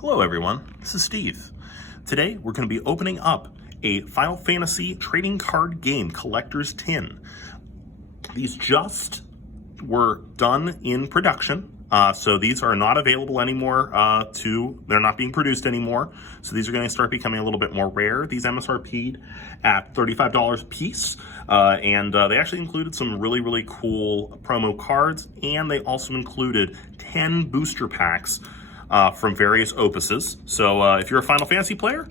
Hello everyone, this is Steve. Today we're going to be opening up a Final Fantasy trading card game collector's tin. These just were done in production, so these are not available anymore. They're not being produced anymore, so these are going to start becoming a little bit more rare. These MSRP'd at $35 a piece, and they actually included some really cool promo cards, and they also included 10 booster packs from various opuses. So if you're a Final Fantasy player,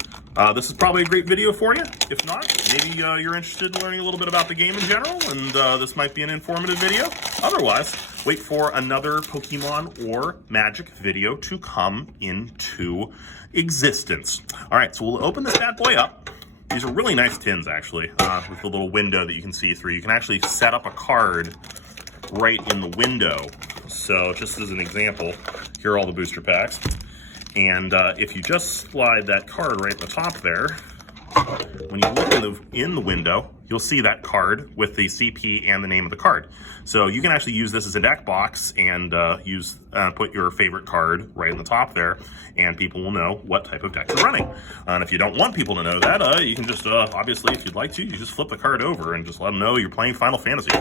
this is probably a great video for you. If not, maybe you're interested in learning a little bit about the game in general, and this might be an informative video. Otherwise, wait for another Pokemon or Magic video to come into existence. All right, so we'll open this bad boy up. These are really nice tins, actually, with a little window that you can see through. You can actually set up a card right in the window. So just as an example, here are all the booster packs. And if you just slide that card right at the top there, when you look in the window, you'll see that card with the CP and the name of the card. So you can actually use this as a deck box and put your favorite card right in the top there, and people will know what type of deck you're running. And if you don't want people to know that, you can just, obviously, if you'd like to, you just flip the card over and just let them know you're playing Final Fantasy.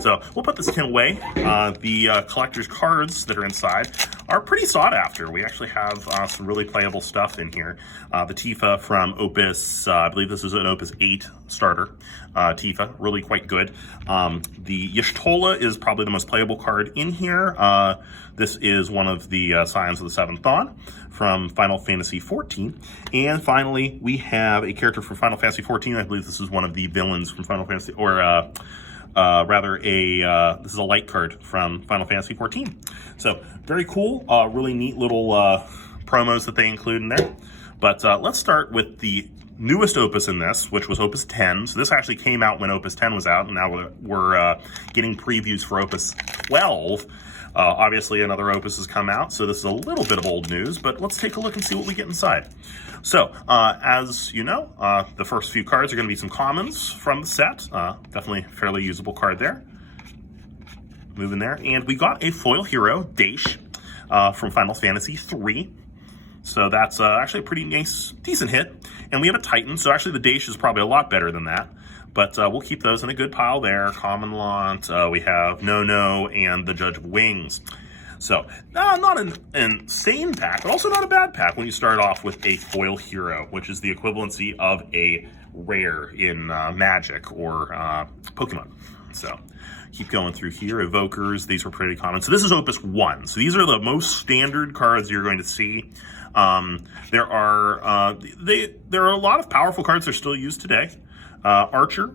So we'll put this tin away. The collector's cards that are inside are pretty sought after. We actually have some really playable stuff in here. The Tifa from Opus, I believe this is an Opus 8 starter. Tifa, really quite good. The Y'shtola is probably the most playable card in here. This is one of the Scions of the Seventh Dawn from Final Fantasy XIV. And finally, we have a character from Final Fantasy XIV. I believe this is one of the villains from Final Fantasy, or this is a light card from Final Fantasy XIV. So very cool, really neat little promos that they include in there. But let's start with the newest opus in this, which was Opus 10. So this actually came out when Opus 10 was out, and now we're getting previews for Opus 12. Obviously, another opus has come out, so this is a little bit of old news, but let's take a look and see what we get inside. So, as you know, the first few cards are going to be some commons from the set. Definitely a fairly usable card there. Move in there. And we got a foil hero, Daesh, from Final Fantasy III. So that's actually a pretty nice, decent hit. And we have a Titan, so actually the Daesh is probably a lot better than that. But we'll keep those in a good pile there. Common Lot, we have No and the Judge of Wings. So, not an insane pack, but also not a bad pack when you start off with a foil hero, which is the equivalency of a rare in Magic or Pokemon. So, keep going through here. Evokers, these are pretty common. So this is Opus 1. So these are the most standard cards you're going to see. There are a lot of powerful cards that are still used today. Archer,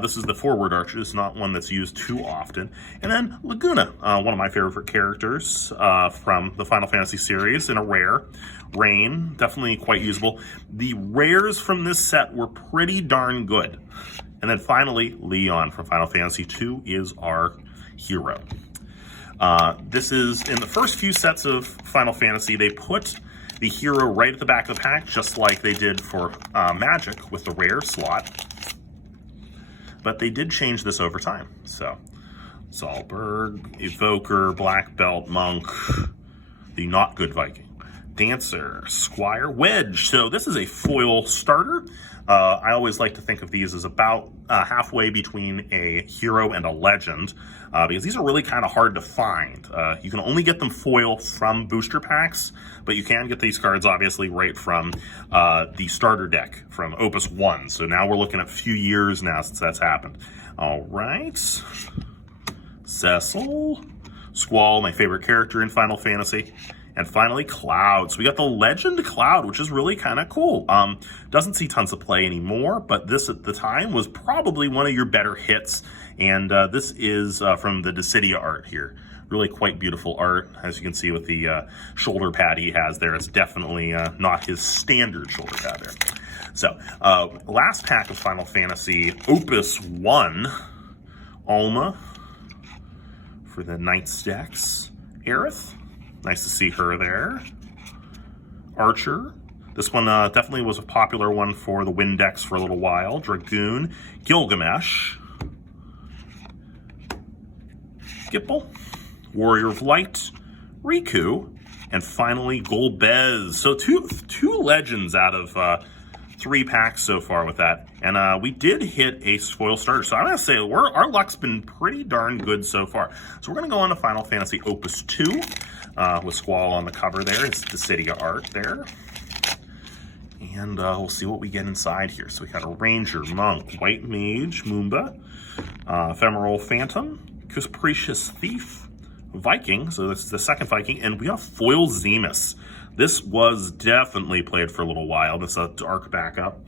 this is the forward Archer. It's not one that's used too often. And then Laguna, one of my favorite characters from the Final Fantasy series, in a rare. Rain, definitely quite usable. The rares from this set were pretty darn good. And then finally, Leon from Final Fantasy II is our hero. This is, in the first few sets of Final Fantasy, they put the hero right at the back of the pack, just like they did for Magic with the rare slot. But they did change this over time. So, Zalberg, Evoker, Black Belt, Monk, the Not Good Viking, Dancer, Squire, Wedge. So this is a foil starter. I always like to think of these as about halfway between a hero and a legend, because these are really kind of hard to find. You can only get them foil from booster packs, but you can get these cards obviously right from the starter deck from Opus 1. So now we're looking at a few years now since that's happened. All right. Cecil, Squall, my favorite character in Final Fantasy. And finally, Cloud. So we got the Legend Cloud, which is really kind of cool. Doesn't see tons of play anymore, but this at the time was probably one of your better hits. And this is from the Dissidia art here. Really quite beautiful art, as you can see with the shoulder pad he has there. It's definitely not his standard shoulder pad there. So, last pack of Final Fantasy, Opus 1, Alma for the Knights decks, Aerith. Nice to see her there. Archer. This one definitely was a popular one for the Windex for a little while. Dragoon. Gilgamesh. Gipple. Warrior of Light. Riku. And finally, Golbez. So two legends out of 3 packs so far with that. And we did hit a foil starter. So I'm going to say our luck's been pretty darn good so far. So we're going to go on to Final Fantasy Opus 2 with Squall on the cover there. It's Dissidia art there. And we'll see what we get inside here. So we got a Ranger, Monk, White Mage, Moomba, Ephemeral Phantom, Capricious Thief, Viking, so this is the second Viking, and we have Foil Zemus. This was definitely played for a little while. This is a dark backup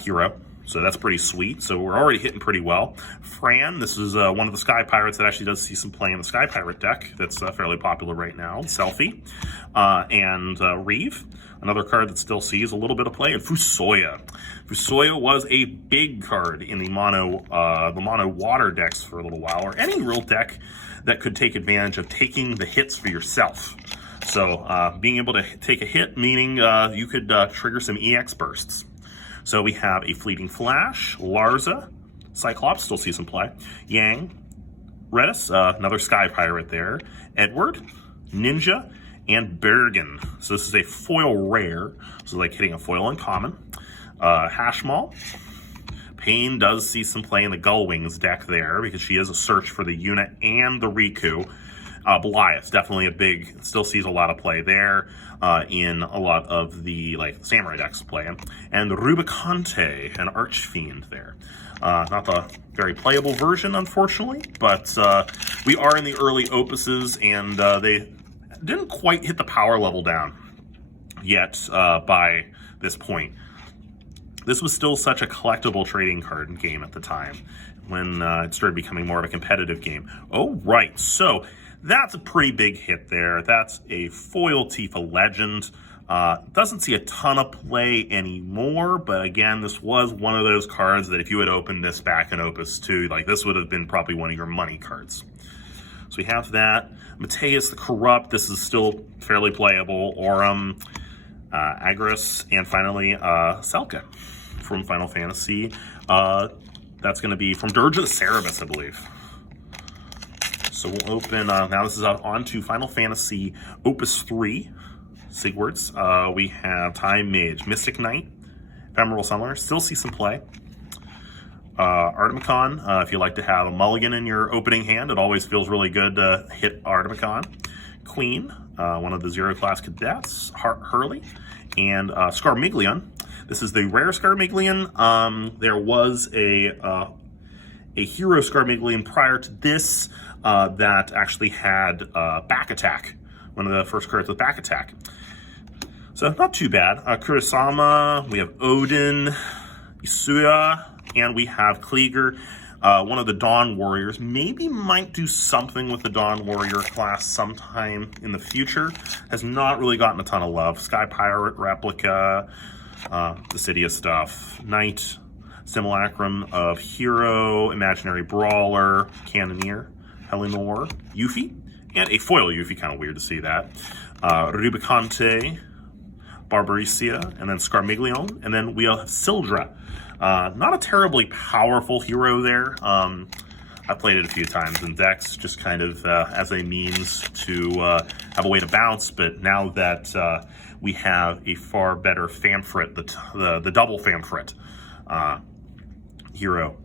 hero, so that's pretty sweet. So we're already hitting pretty well. Fran, this is one of the Sky Pirates that actually does see some play in the Sky Pirate deck that's fairly popular right now. Selfie, and Reeve, another card that still sees a little bit of play, and Fusoya. Fusoya was a big card in the mono water decks for a little while, or any real deck that could take advantage of taking the hits for yourself. So being able to take a hit, meaning you could trigger some EX bursts. So we have a Fleeting Flash, Larza, Cyclops, still see some play, Yang, Redis, another Sky Pirate there, Edward, Ninja, and Bergen. So this is a foil rare, so like hitting a foil uncommon. Hashmal. Pain does see some play in the Gullwings deck there because she is a search for the unit and the Riku. Belias, definitely a big, still sees a lot of play there in a lot of the Samurai decks playing. And Rubicante, an Archfiend there. Not the very playable version, unfortunately, but we are in the early opuses, and they didn't quite hit the power level down yet by this point. This was still such a collectible trading card game at the time when it started becoming more of a competitive game. Oh, right. So that's a pretty big hit there. That's a foil Tifa Legend. Doesn't see a ton of play anymore, but again, this was one of those cards that if you had opened this back in Opus 2, this would have been probably one of your money cards. So we have that. Mateus the Corrupt. This is still fairly playable. Aurum, Agris, and finally Selka from Final Fantasy. That's going to be from Dirge of the Cerberus, I believe. So we'll open, now this is on to Final Fantasy Opus 3, Sigwards. We have Time Mage, Mystic Knight, Ephemeral Summoner, still see some play. Artemicon, if you like to have a mulligan in your opening hand, it always feels really good to hit Artemicon. Queen, one of the Zero class cadets, Hurley, and Scarmiglion. This is the rare Scarmiglion. There was a hero Scarmiglion prior to this that actually had back attack, one of the first cards with back attack. So not too bad. Kurosama, we have Odin, Isuya, and we have Kleeger, one of the Dawn Warriors. Maybe might do something with the Dawn Warrior class sometime in the future. Has not really gotten a ton of love. Sky Pirate replica, the Cydia stuff, Knight, Simulacrum of Hero, Imaginary Brawler, Cannoneer, Helinor, Yuffie, and a foil Yuffie, kind of weird to see that. Rubicante, Barbaricia, and then Scarmiglion, and then we have Sildra. Not a terribly powerful hero there. I've played it a few times in decks, just kind of as a means to have a way to bounce, but now that we have a far better Famfrit, the double Famfrit hero,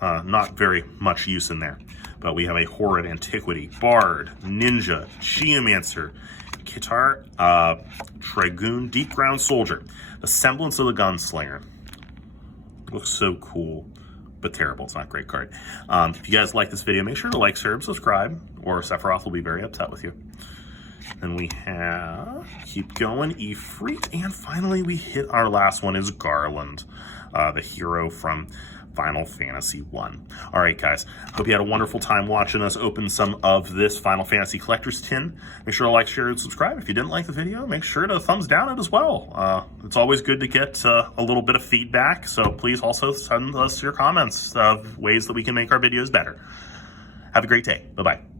not very much use in there. But we have a Horrid Antiquity, Bard, Ninja, Geomancer, Kitar, Dragoon, Deep Ground Soldier, the semblance of the Gunslinger. Looks so cool, but terrible. It's not a great card. If you guys like this video, make sure to like, share, and subscribe, or Sephiroth will be very upset with you. Then we have, keep going, Ifrit, and finally we hit our last one is Garland, the hero from Final Fantasy 1. All right, guys. Hope you had a wonderful time watching us open some of this Final Fantasy Collector's Tin. Make sure to like, share, and subscribe. If you didn't like the video, make sure to thumbs down it as well. It's always good to get a little bit of feedback, so please also send us your comments of ways that we can make our videos better. Have a great day. Bye-bye.